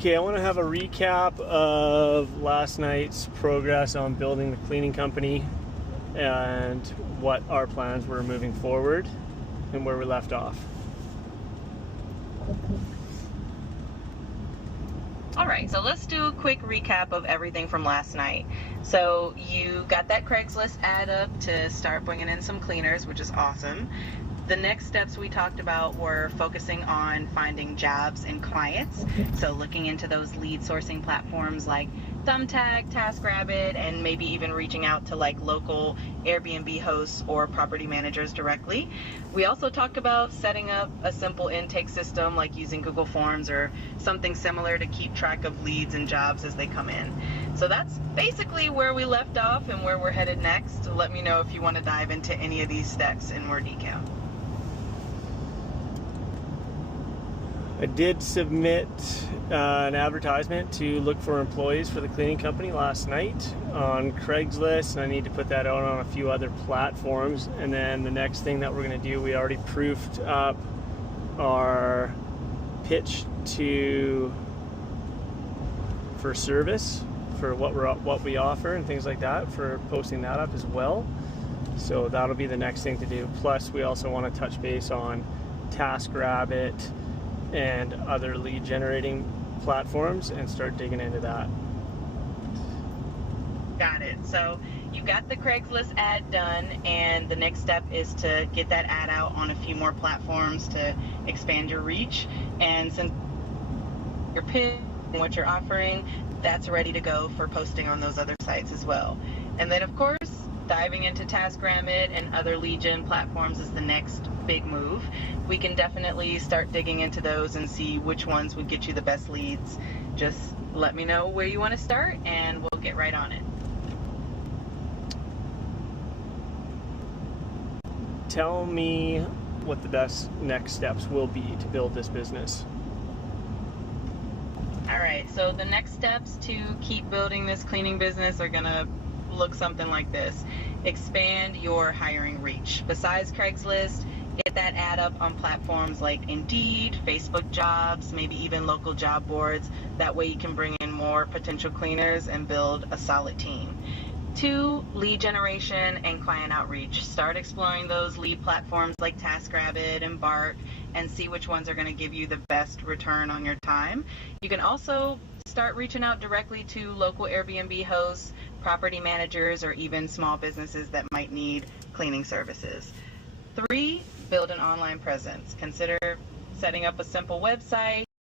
Okay, I want to have a recap of last night's progress on building the cleaning company and what our plans were moving forward and where we left off. All right, so let's do a quick recap of everything from last night. So you got that Craigslist ad up to start bringing in some cleaners, which is awesome. The next steps we talked about were focusing on finding jobs and clients. So looking into those lead sourcing platforms like Thumbtack, TaskRabbit, and maybe even reaching out to like local Airbnb hosts or property managers directly. We also talked about setting up a simple intake system like using Google Forms or something similar to keep track of leads and jobs as they come in. So that's basically where we left off and where we're headed next. Let me know if you want to dive into any of these steps in more detail. I did submit an advertisement to look for employees for the cleaning company last night on Craigslist, and I need to put that out on a few other platforms. And then the next thing that we're going to do, we already proofed up our pitch for service, for what we offer and things like that, for posting that up as well. So that'll be the next thing to do. Plus, we also want to touch base on TaskRabbit and other lead generating platforms and start digging into that. Got it. So you got the Craigslist ad done, and the next step is to get that ad out on a few more platforms to expand your reach. And since your pitch and what you're offering, that's ready to go for posting on those other sites as well. And then of course, diving into TaskRabbit and other lead gen platforms is the next big move. We can definitely start digging into those and see which ones would get you the best leads. Just let me know where you want to start and we'll get right on it. Tell me what the best next steps will be to build this business. All right, so the next steps to keep building this cleaning business are gonna look something like this. Expand your hiring reach. Besides Craigslist, get that ad up on platforms like Indeed, Facebook Jobs, maybe even local job boards. That way you can bring in more potential cleaners and build a solid team. 2, lead generation and client outreach. Start exploring those lead platforms like TaskRabbit and Bark and see which ones are going to give you the best return on your time. You can also start reaching out directly to local Airbnb hosts, property managers, or even small businesses that might need cleaning services. 3, build an online presence. Consider setting up a simple website,